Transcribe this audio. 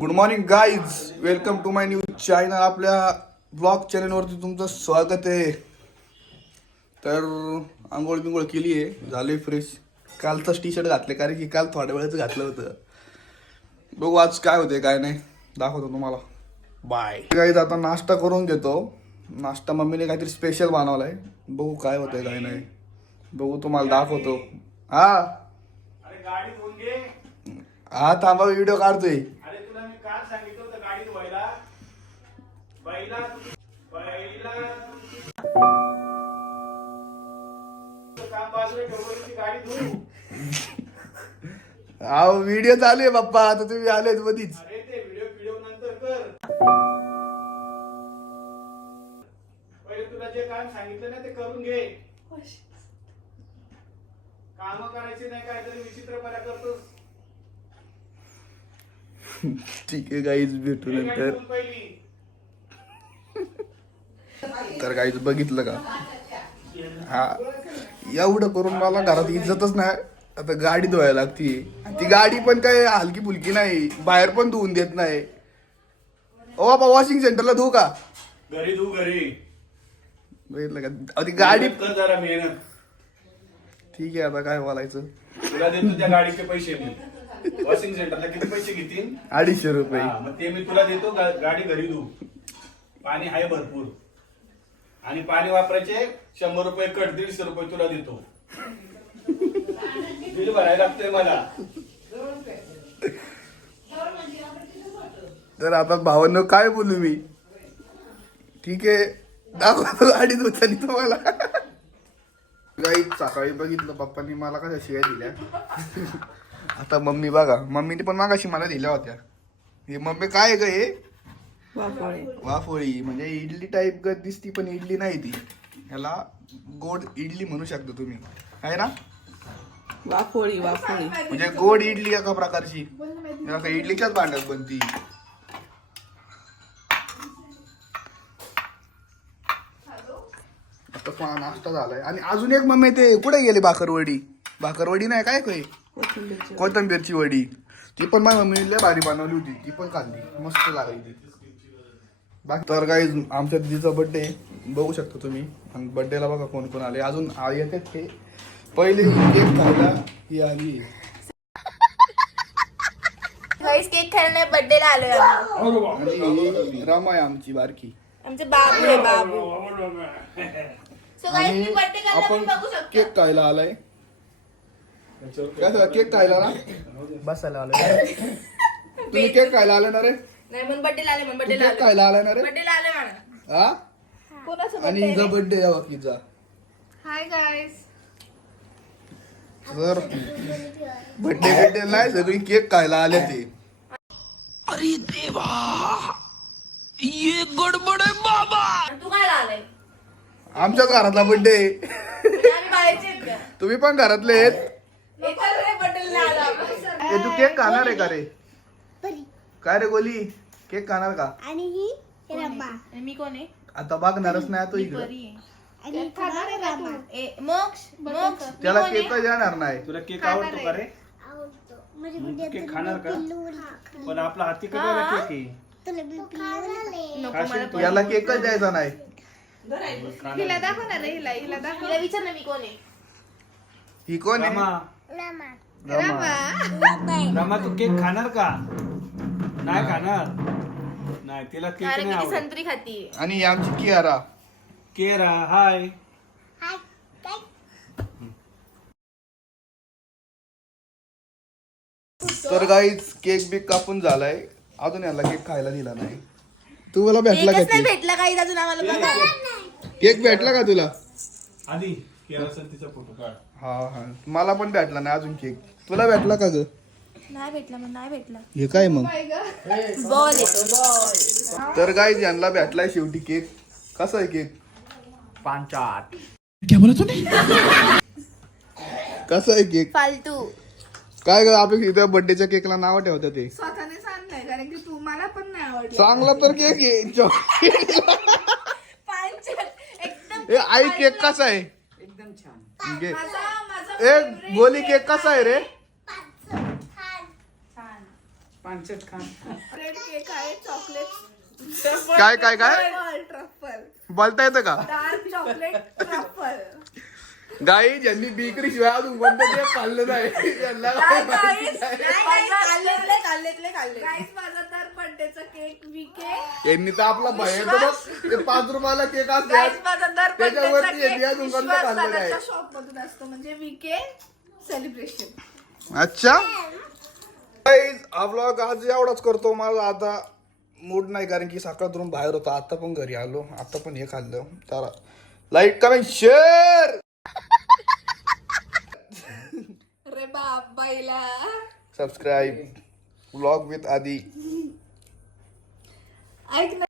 Good morning guys, welcome to my new channel. आपल्या blog चॅनलवरती तुमचं स्वागत आहे. तर आंघोळ बिंघोळ केली आहे, झाले फ्रेश. कालचाच टी शर्ट घातले कारण की काल थोड्या वेळाचं घातलं होतं. बघू आज काय होते काय नाही, दाखवतो तुम्हाला. Bye guys. आता नाश्ता करून घेतो. नाश्ता मम्मीने काहीतरी स्पेशल बनवलाय, बघू काय होतंय काय नाही, बघू तुम्हाला दाखवतो. हा हा थांबा, व्हिडिओ काढतोय. सांगितलं होतं गाडी धुवायला. बैला काम बाजूला ठेवलं की गाडी धुवू. अहो व्हिडिओ चालू आहे बाप्पा, आता तुम्ही आलेत मधीच. अरे ते व्हिडिओ नंतर कर. पहिले तुला जे काम सांगितलं ना ते करून घे. काम करायचे नाही, काहीतरी विचित्रपणा करतोस. ठीक आहे गाईज, भेटू नंतर. तर गाईज बघितलं का, हा एवढं करून मला घरात इज्जतच नाही. आता गाडी धुवायला लागती, ती गाडी पण काय हलकी फुलकी नाही, बाहेर पण धुवून देत नाही. ओ बाबा, वॉशिंग सेंटरला धुवू का? घरी धुवू घरी. बघितलं का, ती गाडी कर जरा मेहनत. ठीक आहे, आता काय बोलायचं. तुला देतो त्या गाडीचे पैसे मी. वॉशिंग सेंटरला किती पैसे घेतील? 250 रुपये. मग ते मी तुला देतो, गाडी घरी धुवू. पाणी आहे भरपूर आणि पाणी वापरायचे 100 रुपये कट, 150 रुपये तुला देतो. बिल भरायला लागतंय मला. तर आता भावांनो काय बोलू मी. ठीक आहे, दाखवतो गाडी धुतानी तुम्हाला. गाई सकाळी बघितलं पप्पांनी मला कशा शिव्या दिल्या. आता मम्मी बघा, मम्मीने पण मागाशी मला दिल्या होत्या. हे मम्मी काय ग, हे वाफोळी म्हणजे इडली टाईप ग दिसती, पण इडली नाही ती. ह्याला गोड इडली म्हणू शकता तुम्ही, आहे ना. वाफोळी वाफोळी म्हणजे गोड इडली एका प्रकारची, इडलीच्याच भांड्यात बनती. आता नाश्ता झालाय. आणि अजून एक मम्मी ते कुठे गेले, भाकरवडी नाही काय काय, कोथिंबीरची वडी. ती पण माझ्या मम्मीने भारी बनवली होती, ती पण खाल्ली, मस्त लागायची. बाकी तर काही आमच्या दिदीचा बर्थडे बघू शकता तुम्ही. आणि बर्थडेला बघा कोण कोण आले. अजून येतात ते पहिले केक खायला ही आली. केक खायला बर्थडेला आलोय आम्ही. आणि रमा आहे आमची बारकी, आमचे बाबू आहे बाबू. सो गाइस, आणि मी बर्थडे करायला आपण पण बघू शकता. केक खायला आलाय. काय केक खायला ना, बसायला आलोय. तुम्ही केक खायला आले ना रे. नाही म्हणून बर्थडेला आले, म्हणून तू बर्थडेला केक खायला आलाय ना रे. बर्थडेला आले म्हणा. हा, कोणाचा आणि हिचा बर्थडे आहे बाकीचा. Hi guys. तर बर्थडे नाही, सगळी केक खायला आले ते. अरे देवा, ये गडबड आहे बाबा. तू काय आलाय? आमच्याच घरातला बर्थडे. आम्ही बाहेरचे आहेत का? तुम्ही पण घरातले आहेत. एकाच रे बर्थडेला आलो आपण. ए, तू केक खाणार आहे का रे? काय रे गोली, केक खाणार का? आणि ही रमा मी कोण आहे? आता बघणारच नाही तू इकडे. आणि खाणार आहे रमा मोक्ष मोक्ष त्याला केक येणार नाही. तुला केक आवडतो का रे? आवडतो म्हणजे तू केक खाणार का? पिल्लू पण आपला हाती कसा केक आहे? तुला मी पिल्लू नको मला पण. याला केकच द्यायचा नाही. हिला दाखव ना रे, हिला दाखव. हिला विचार ना मी कोण आहे. ही कोण आहे? रमा, रमा. रमा तू केक खाणार का? नाही खाणार. नाही, तिला केक कारण नाही की ती आवडत. संत्री खाती. आणि ही आमची कियारा. केरा हाय. हाय काय तर गाईच केक बी कापून झालाय, अजून याला केक खायला दिला नाही. तू मला भेटला का एकच नाही केक? भेटला काही अजून आम्हाला बघा. केक भेटला का तुला? आधी केरा संतीचा फोटो काढ. हा हा, मला पण भेटला नाही अजून केक. तुला भेटला का ग? नाही भेटला मग नाही भेटला. हे काय मग? बॉल येतो बॉल. तर गाईज यांना भेटलाय शेवटी केक. कसा आहे केक? पांचाट. कसा आहे केक? फालतू. काय ग, आपण इथं बर्थडेच्या केकला नाव ठेवतात ते. स्वतःने सांगताय कारण की तू मला पण नाही आवडलं. चांगला तर केक आहे. एकदम ए आई, केक कसा आहे? एकदम छान. घे. माझा ए गोली, केक कसा आहे रे? छान. पांचट खान ब्रेड केक आहे चॉकलेट काय काय काय ट्रफल बोलता येतं का डार्क चॉकलेट ट्रफल गाई ज्यांनी बेकरी शिवाय अजून कोणतं केक खाल्लं नाही त्यांना काय माहिती नाही. गाईस माझा तर बर्थडेचा केक विके यांनी तर आपला भयाचं बघ ते 5 रुपयाला केक गाईस असतात माझा तर त्याच्यावरती यांनी अजून कोणतं खाल्लं नाही. शॉप मधून असतो म्हणजे विके सेलिब्रेशन. अच्छा Guys, हा व्लॉग आज एवढाच करतो. मला आता मूड नाही कारण की सकाळपासून बाहेर होता. आता पण घरी आलो. आता पण हे खाल्लं. तर लाईक कमेंट शेअर अरे बाबाईला सबस्क्राईब व्लॉग विथ आदी. ऐक ना